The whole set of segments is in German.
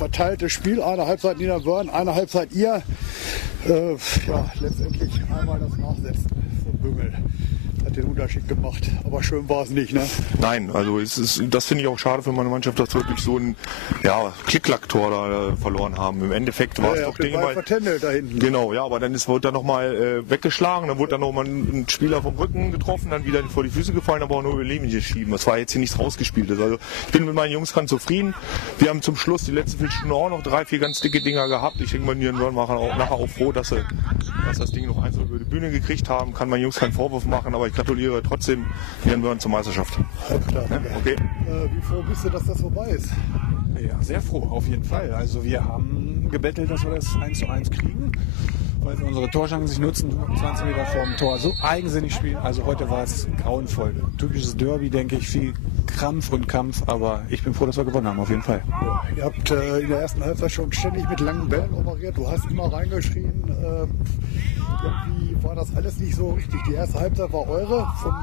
verteiltes Spiel, eine Halbzeit Niederwörn, eine Halbzeit ihr. Ja, letztendlich einmal das Nachsetzen von Büngel hat den Unterschied gemacht, aber schön war es nicht, ne? Nein, also das finde ich auch schade für meine Mannschaft, dass wir wirklich so ein Klick-Klack-Tor da verloren haben. Im Endeffekt war es doch, denke ich mal, vertändelt da hinten. Genau, ja, aber dann wurde er nochmal weggeschlagen, dann wurde dann nochmal ein Spieler vom Rücken getroffen, dann wieder vor die Füße gefallen, aber auch nur über Leben geschieben. Das war jetzt hier nichts rausgespieltes. Also ich bin mit meinen Jungs ganz zufrieden. Wir haben zum Schluss die letzte Viertelstunde auch noch 3, 4 ganz dicke Dinger gehabt. Ich denke mal, die machen auch nachher auch froh, dass das Ding noch eins über die Bühne gekriegt haben. Kann meinen Jungs keinen Vorwurf machen, aber ich gratuliere trotzdem Niederwörn zur Meisterschaft. Alles klar, ja, okay. Wie froh bist du, dass das vorbei ist? Ja, sehr froh, auf jeden Fall. Also wir haben gebettelt, dass wir das 1:1 kriegen, weil wir unsere Torchancen nicht nutzen, 20 Meter vor dem Tor so eigensinnig spielen. Also heute war es grauenvoll. Typisches Derby, denke ich, viel Krampf und Kampf, aber ich bin froh, dass wir gewonnen haben, auf jeden Fall. Ja, ihr habt in der ersten Halbzeit schon ständig mit langen Bällen operiert, du hast immer reingeschrien. Irgendwie war das alles nicht so richtig. Die erste Halbzeit war eure, von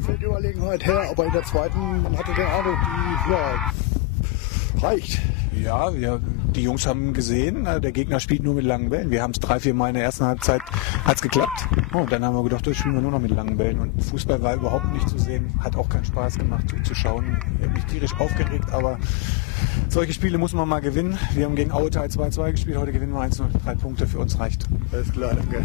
Feldüberlegenheit her, aber in der zweiten, man hatte den Eindruck, die reicht. Ja, die Jungs haben gesehen, der Gegner spielt nur mit langen Bällen. Wir haben es 3, 4 Mal in der ersten Halbzeit, hat es geklappt. Und dann haben wir gedacht, das spielen wir nur noch mit langen Bällen. Und Fußball war überhaupt nicht zu sehen, hat auch keinen Spaß gemacht zuzuschauen. Ich habe mich tierisch aufgeregt, aber solche Spiele muss man mal gewinnen. Wir haben gegen Aue 2-2 gespielt, heute gewinnen wir 1-0. 3 Punkte, für uns reicht. Alles klar, danke.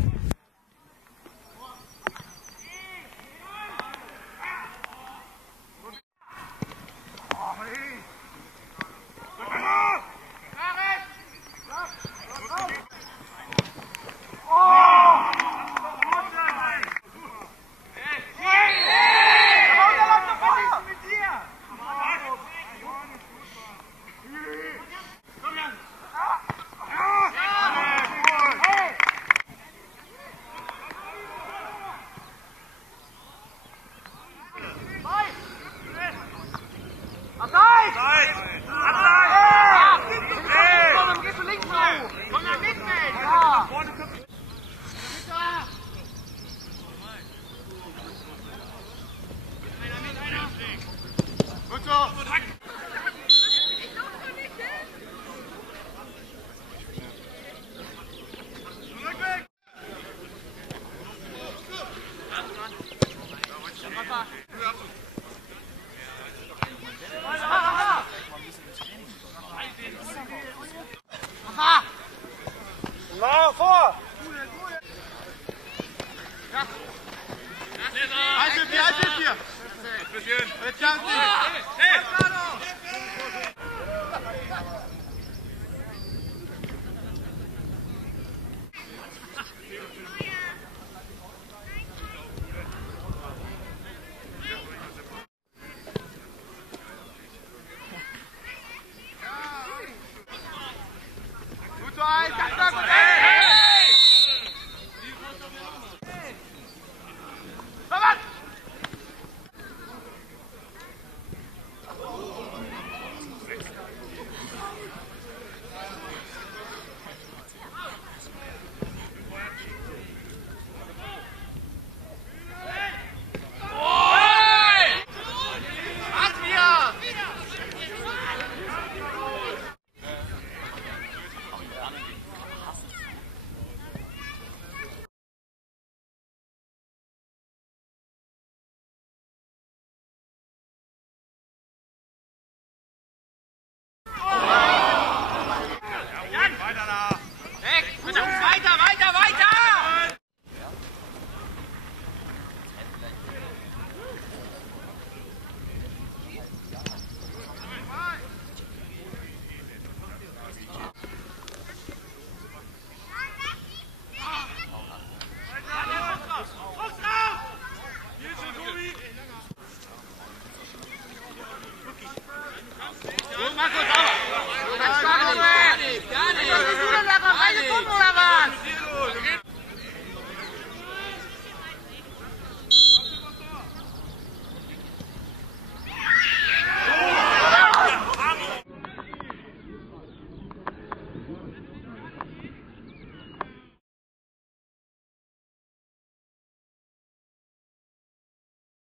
Na, vor! Halt, 1-4! Jetzt ganz